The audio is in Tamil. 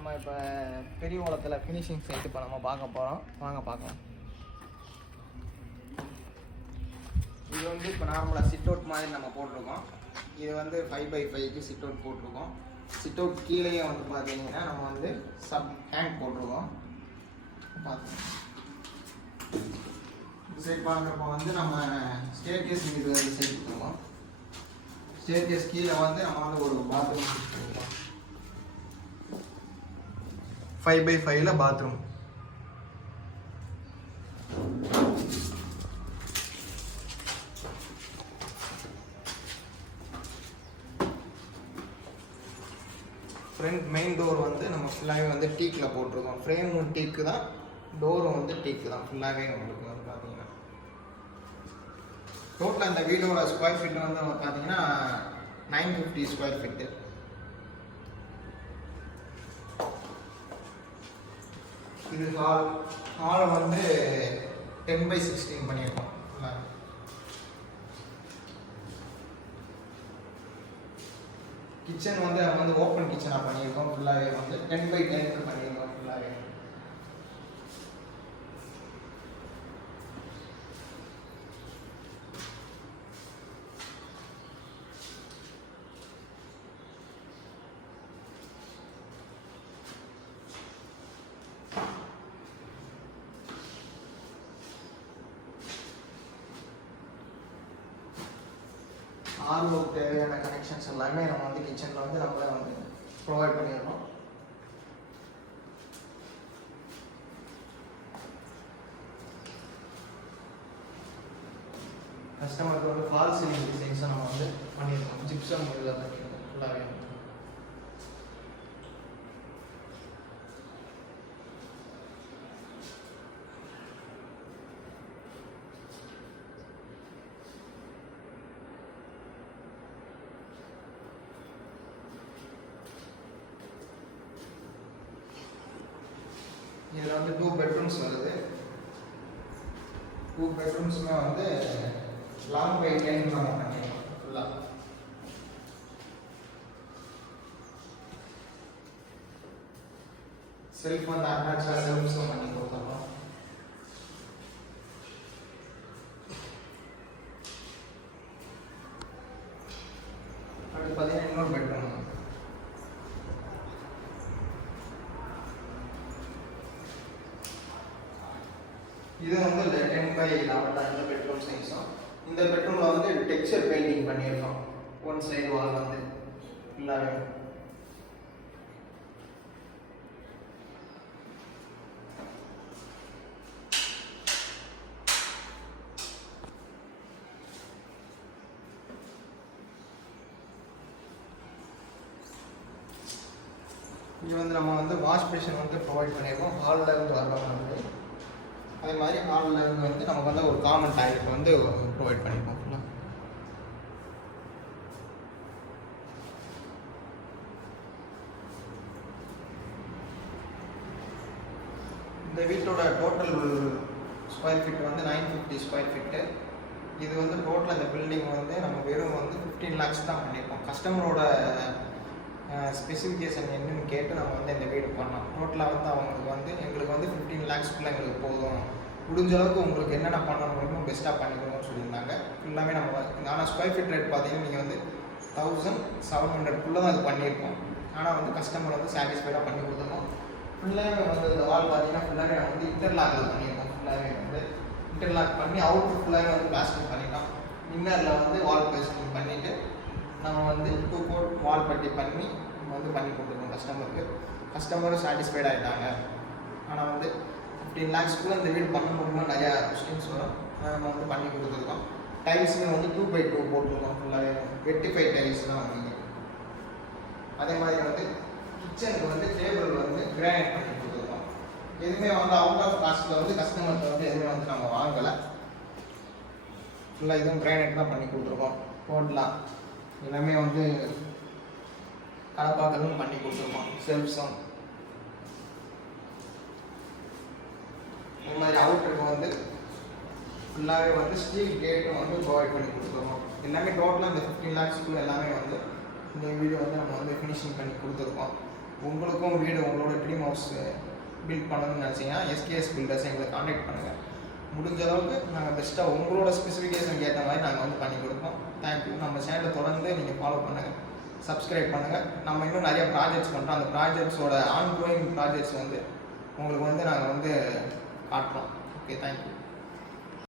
நம்ம இப்போ பெரிய குளத்தில் ஃபினிஷிங் சைட்டு இப்போ நம்ம பார்க்க போகிறோம். வாங்க பார்க்கலாம். இது வந்து இப்போ நார்மலாக சிட் அவுட் மாதிரி நம்ம போட்டிருக்கோம். இது வந்து 5x5க்கு சிட் அவுட் போட்டிருக்கோம். சிட் அவுட் கீழேயே வந்து பார்த்தீங்கன்னா நம்ம வந்து சப் ஹேண்ட் போட்டிருக்கோம். பார்த்துக்கோங்க. இந்த சைட் பார்க்குறப்போ வந்து நம்ம ஸ்டேர் கேஸ் இது வந்து சைட் கொடுத்துருக்கோம். ஸ்டேர் கேஸ் கீழே வந்து நம்ம வந்து ஒரு பாத்ரூம் கொடுத்துருக்கோம். 5x5ல பாத்ரூம். ஃப்ரண்ட் மெயின் டோர் வந்து நம்ம ஃபுல்லாகவே வந்து டீக்கில் போட்டிருக்கோம். ஃப்ரேமும் டீக்கு தான், டோரும் வந்து டீக்கு தான் ஃபுல்லாகவே உங்களுக்கு வந்து பார்த்தீங்கன்னா. டோட்டலாக இந்த வீடோட ஸ்கொயர் ஃபீட் வந்து பார்த்தீங்கன்னா 950 ஸ்கொயர் ஃபீட்டு. இது ஹால் வந்து 10x16 பண்ணியிருக்கோம். கிச்சன் வந்து நம்ம வந்து ஓப்பன் கிச்சனாக பண்ணியிருக்கோம். ஃபுல்லாகவே வந்து 10x10 பண்ணியிருக்கோம் ஃபுல்லாகவே. ஆர்ஓக்கு தேவையான கனெக்ஷன்ஸ் எல்லாமே நம்ம வந்து கிச்சனில் வந்து நம்மளே வந்து ப்ரொவைட் பண்ணிடுறோம். கஸ்டமருக்கு வந்து ஃபால் சீலிங் டிசைன்ஸை நம்ம வந்து பண்ணியிருக்கோம். ஜிப்சம் இதில் பண்ணியிருக்கோம் ஃபுல்லாகவே. இதில் வந்து 2 பெட்ரூம்ஸ் வருது. 2 பெட்ரூம்ஸுமே வந்து லாங் பை 10 நம்ம பண்ணிடலாம் ஃபுல்லாக. செல்ஃப் வந்து அட்டாச்சாக செல்ஃப்ஸும் பண்ணி கொடுத்துருக்கோம். அடுத்து பார்த்தீங்கன்னா இன்னொரு பெட்ரூம். இது வந்து 10x11 தான் இந்த பெட்ரூம் சைஸும். இந்த பெட்ரூமில் வந்து டெக்ஸ்சர் பெயிண்டிங் பண்ணியிருக்கோம். ஒன் சைடு வால் வந்து ஃபுல்லாகவே. இது வந்து நம்ம வந்து வாஷ் பேஷன் வந்து ப்ரொவைட் பண்ணியிருக்கோம். ஹாலில் இருந்து வரலாம் வந்து அதே மாதிரி ஹாலில் இருந்து வந்து நமக்கு வந்து ஒரு காமன் டாய்லெட் வந்து ப்ரொவைட் பண்ணியிருக்கோம் ஃபுல்லாக. இந்த வீட்டோட டோட்டல் ஸ்கொயர் ஃபீட் வந்து 950 ஸ்கொயர் ஃபீட்டு. இது வந்து டோட்டல் இந்த பில்டிங் வந்து நம்ம வெறும் வந்து 15 lakhs தான் பண்ணியிருக்கோம். கஸ்டமரோட ஸ்பெசிஃபிகேஷன் என்னன்னு கேட்டு நம்ம வந்து இந்த வீடு பண்ணோம். டோட்டலாக வந்து அவங்களுக்கு வந்து எங்களுக்கு வந்து 15 lakhsக்குள்ளே எங்களுக்கு போதும், முடிஞ்ச அளவுக்கு உங்களுக்கு என்னென்ன பண்ண முடியுமோ பெஸ்ட்டாக பண்ணிக்கணும்னு சொல்லியிருந்தாங்க. ஃபுல்லாகவே நம்ம ஆனால் ஸ்கொயர் ஃபீட் ரேட் பார்த்தீங்கன்னா நீங்கள் வந்து 1700 தான் இது பண்ணியிருக்கோம். ஆனால் வந்து கஸ்டமர் வந்து சாட்டிஸ்ஃபைடாக பண்ணி கொடுத்துருக்கோம். ஃபுல்லாகவே வந்து இந்த வால் பார்த்தீங்கன்னா ஃபுல்லாகவே நம்ம வந்து இன்டர்லாக் பண்ணியிருக்கோம். ஃபுல்லாகவே வந்து இன்டர்லாக் பண்ணி அவுட்ரு ஃபுல்லாகவே வந்து பிளாஸ்டிக் பண்ணிட்டோம். இன்னரில் வந்து வால் பேஸ்டிங் பண்ணிவிட்டு நம்ம வந்து 2 coat வால் பட்டி பண்ணி நம்ம வந்து பண்ணி கொடுத்துருக்கோம் கஸ்டமருக்கு. கஸ்டமரும் சாட்டிஸ்ஃபைட் ஆகிட்டாங்க. ஆனால் வந்து 15 lakhsக்குள்ளே இந்த வீடு பண்ண முடியுமா நிறையா கொஸ்டின்ஸ் வரும். நம்ம வந்து பண்ணி கொடுத்துருக்கோம். டைல்ஸுமே வந்து 2x2 போட்டிருக்கோம். ஃபுல்லாகவே 25 டைல்ஸ் தான் வந்து. அதே மாதிரி வந்து கிச்சனுக்கு வந்து டேபிள் வந்து கிரானைட் பண்ணி கொடுத்துருக்கோம். எதுவுமே வந்து அவுட் ஆஃப் காஸ்ட்டில் வந்து கஸ்டமருக்கு வந்து எதுவுமே வந்து நம்ம வாங்கலை. ஃபுல்லாக இதுவும் கிரானைட் தான் பண்ணி கொடுத்துருக்கோம். டோட்டலாக எல்லாமே வந்து கடப்பாக்களும் பண்ணி கொடுத்துருக்கோம். செல்ஃப்ஸும் இந்த மாதிரி அவுட்டருக்கு வந்து ஃபுல்லாகவே வந்து ஸ்டீல் கேட்டும் வந்து ப்ரொவைட் பண்ணி கொடுத்துருக்கோம். எல்லாமே டோட்டலாக இந்த 15 lakhsக்குள்ள எல்லாமே வந்து இந்த வீடியோ வந்து நம்ம வந்து ஃபினிஷிங் பண்ணி கொடுத்துருக்கோம். உங்களுக்கும் வீடு உங்களோட ட்ரீம் ஹவுஸ் பில்ட் பண்ணணும்னு நினச்சிங்கன்னா எஸ்கேஎஸ் பில்டர்ஸ் எங்களை காண்டாக்ட் பண்ணுங்கள். முடிஞ்ச அளவுக்கு நாங்கள் பெஸ்ட்டாக உங்களோட ஸ்பெசிஃபிகேஷனுக்கு ஏற்ற மாதிரி நாங்கள் வந்து பண்ணி கொடுப்போம். தேங்க்யூ. நம்ம சேனலை தொடர்ந்து நீங்கள் ஃபாலோ பண்ணுங்கள், சப்ஸ்கிரைப் பண்ணுங்கள். நம்ம இன்னும் நிறைய ப்ராஜெக்ட்ஸ் பண்ணுறோம். அந்த ப்ராஜெக்ட்ஸோட ஆன்கோயிங் ப்ராஜெக்ட்ஸ் வந்து உங்களுக்கு வந்து நாங்கள் வந்து காட்டுறோம். Okay, thank you.